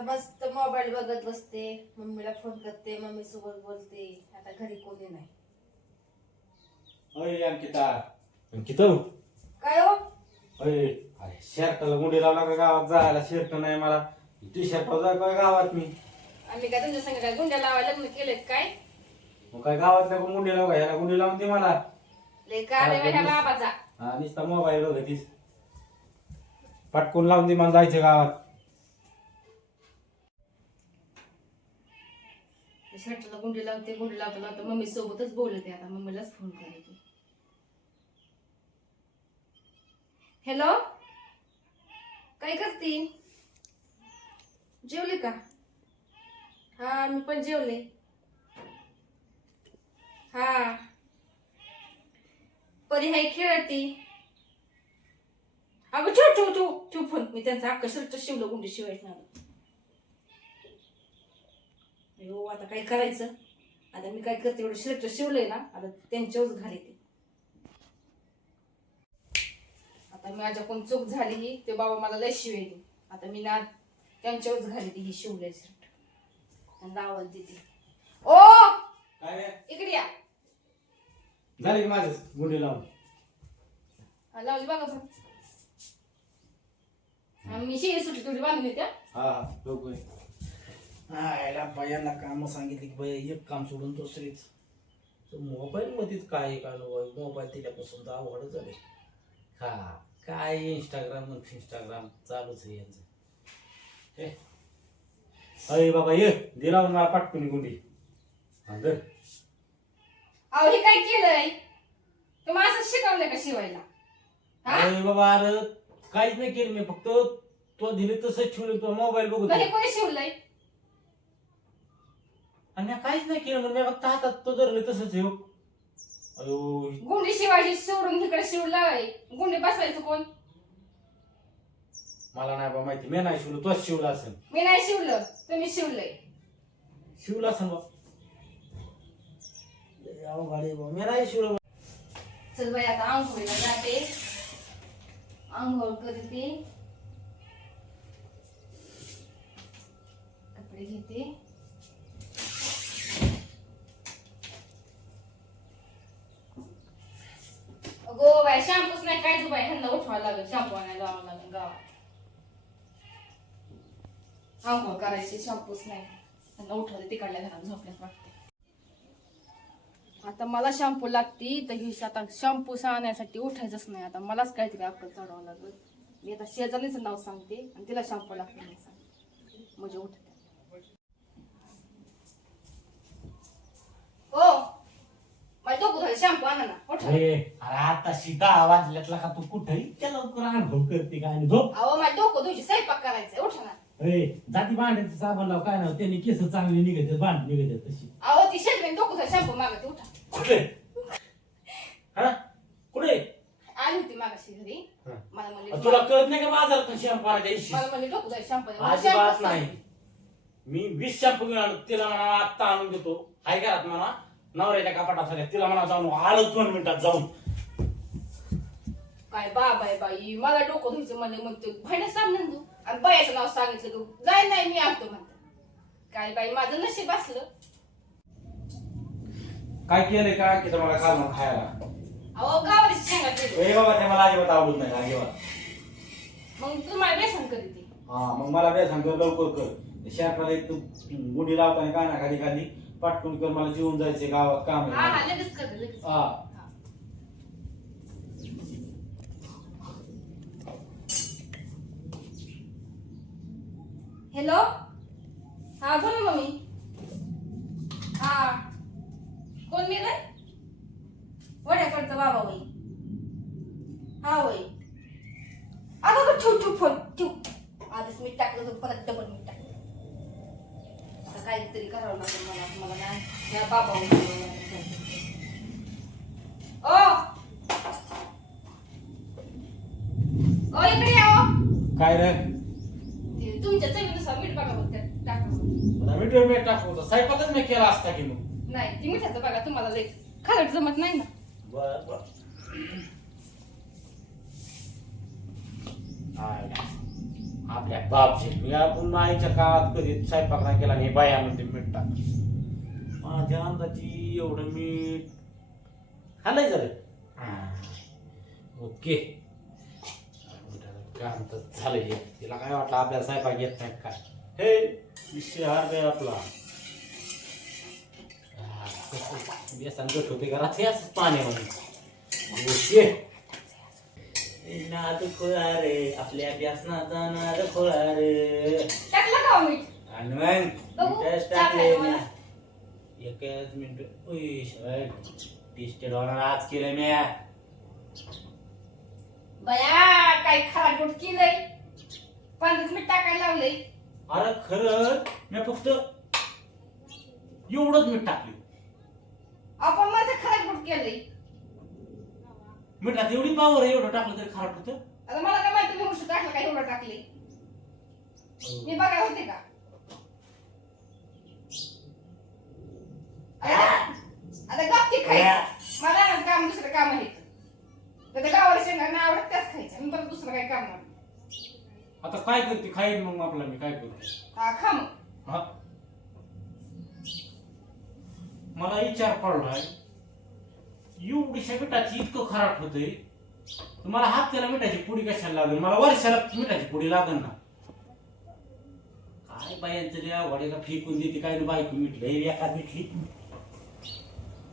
आता मस्त मोबाईल बघत बसते. मम्मीला फोन करते मम्मी सोबत बोलते. आता घरी कोणी नाही. अय अंकिता. अंकिता? काय हो? अय अरे शर्टाला गुंडी लावला का गावात? जायला शर्ट नाही मला. टी शर्ट जाय काय गावात मी. आम्ही काय तुमच्या संग काय गुंड्या लावायला लग्न केले काय? मग काय गावात नाही गुंडी लाव का? ह्याला गुंडी लावून दे मला. लय का रे माझ्या बाबाचा हा नुसता मोबाईल बघतीस. पटकून लावून दे मला जायचं गावात. शर्टला गुंडी लावते गुंडी लावता लावता मम्मी सोबतच बोलते आता मम्मीलाच फोन करायचे. हॅलो काय करते? जेवले का? हा मी पण जेवले. हा. परी हाय खेळती. अगं छो छो छो छो फोन मी त्यांचा अख्खा शर्ट शिवलं गुंडी शिवायचं आता काय करायचं. आता मी काय करते एवढं शर्ट शिवलंय ना आता त्यांच्यावरच घालते आता माझ्याकडून चूक झाली ही ते बाबा मला लय शिवेली. आता मी ना त्यांच्यावरच घालते ही शिवलंय शर्ट त्यांना आवाज देते. ओ! काय रे? इकडे या. झाली की माझं गुंडी लावून? हा, लावली बघा पण मी शिवी सुटी थोडी बांधून येते हा. हा हा याला बायांना काम सांगितली की बाया एक काम सोडून दुसरीच. मोबाईल मध्येच काय काय मोबाईल दिल्यापासून तर अवघड झाले हा काय इंस्टाग्राम इंस्टाग्राम चालूच आहे यांचं. हे. अय बाबा ये दे लावून मला पटकून गुंडी. धर. अहो हे काय केलंय? तुम्ही असं शिकवलंय का शिवायला? हा? अरे बाबा अरे काहीच नाही केलं मी फक्त तो दिले तसंच ठेवलं तो मोबाईल बघत मग हे. कोणी शिवलंय? आणि मी काहीच नाही केलं म्हणजे मी फक्त हातात तो धरले तसंच आहे हो. अयो. गुंडी शिवायची सोडून इकडे शिवलंय गुंडी बसवायचं कोण? मला नाही बा माहिती मी नाही शिवलं तोच शिवला असेल. मी नाही शिवलं तुम्ही शिवलंय. शिवला असेल बा. लय अवघड आहे बुवा. मी नाही शिवलं चल बाई आता आंघोळीला जाते. आंघोळ करते. कपडे घेते अगो बाय शॅम्पूच नाही काय बाय उठवायला लागेल. शॅम्पू आणायला जावं लागेल गावात. आंघोळ करायची शॅम्पूच नाही. ह्यांना उठवते तिकडल्या घरात झोपल्यात वाटते. आता मला शॅम्पू लागते तर ही आता शॅम्पू आणण्यासाठी उठायचंच नाही. आता मलाच काहीतरी अक्कल चढवावं लागेल. मी आता शेजारीचं नाव सांगते आणि तिला शॅम्पू लागते म्हणून सांगते. म्हणजे उठते. हो शॅम्पू आणा ना. उठा. अरे अरे आता दहा वाजल्यातला का तू कुठे इतक्या लवकर आंघोळ करते काय आणि झोप. अहो माझ्या डोकं धुयची स्वयंपाक करायचंय. उठा ना. अरे जाती भांड्याचं साबण लाव काय नाव? त्यांनी केस चांगली निघते भांड निघते तशी. अहो ती शेजारी डोकं शॅम्पू मागते उठा. कुठे? हा? कुठे? आली होती मागाशी घरी. हा. मला म्हणली तुला कळत नाही का बाजारात शॅम्पू आणायच्या इशी मला म्हणली डोकं शॅम्पू अजिबात नाही. मी वीस शॅम्पू घेऊन आलो तिला म्हणा आत्ता आणून देतो. हाय घरात म्हणा. नवऱ्याच्या कपाटात तिला म्हणा जाऊन आलो दोन मिनिटात जाऊन. काय बाबाय बाई. मला डोकं धुयचं म्हणले म्हणतो भांड्या सांग नंदू आणि बायाचं नाव सांगितलं तू. जाय नाही मी आणतो म्हणते. काय बाई माझं नशीब असलं. काय केलंय काय की मला खाल खायला? अहो गावाची शेंगा केली ए बाबा ते मला अजिबात आवडत नाही. अजिबात मग तुम्हाला बेसन करीते. हा मग मला काय सांगतो लवकर कर. शॅम्पाला एक तू गुंडी लावताना काय ना खाली खाली. पटकून कर मला जेवून जायचंय गावात काम हा आहे. हा लगेच करते लगेच. हा. हॅलो हा बोला मम्मी. हा. कोण मी रे वड्याकडचा बाबा होई हा होई अगं अगं, ठेव ठेव फोन ठेव. आधीच मीठ टाकलं तर परत डबल काहीतरी करावं लागेल मला. मला नाही. या बाबा ओ! ओ इकडे या ओ. काय रे? ते तुमच्या चवीनुसार मीठ बघा बघ त्यात. टाका स्वयंपाकच मी केला असता की मग. नाही ती मिठाचं बघा तुम्हाला लई खारट जमत नाही ना. बर बर. आपल्या बापचे. मी आपण आईच्या काळात कधी स्वयंपाक नाही केला आणि हे बाया म्हणते मीठ टाक. माझ्या अंदाजी एवढं मीठ खाल्लंय झालं ओके. झालं हे? तिला काय वाटलं आपल्याला स्वयंपाक येत नाही काय हे विषय हार काय आपला. व्यसन गट होते का रात्री असंच पाण्यामध्ये ओके. नाद खोळा रे आपल्या व्यसनाचा नाद खोळा रे टाकलं का हो मीठ? आणि मग मला. एकच मिनिट. उई टेस्टेड होणार आज केलं मी. बया काय खराट केलंय. पंधराच मीठ टाकायला लावलंय. अरे खरं मी फक्त एवढंच मीठ टाकले आपण माझं खराट केलंय. मिठात एवढी पावर आहे एवढं टाकलं तरी खराब होतं. आता मला काय माहिती मी उशीर टाकलं काय एवढं टाकले? मी बघाय होते का? आता आता गप्ती खायचं. मला ना काम दुसरं काम आहे. तर त्या गावाला शेंगा नाही आवडत त्याच खायचं मी परत दुसरं काय काम नाही. आता काय करते? खाईन मग आपला मी काय करते? हा खा मग. हा. मला विचार पडलाय एवढीशा मिठाची इतकं खराब होतंय. तुम्हाला मला हप्त्याला मिठाची पुडी कशाला लागेल? मला वर्षाला मिठाची पुडी लागेल ना. काय बायांचं लिहा फेकून देते काय बायको मिठली एका मिठली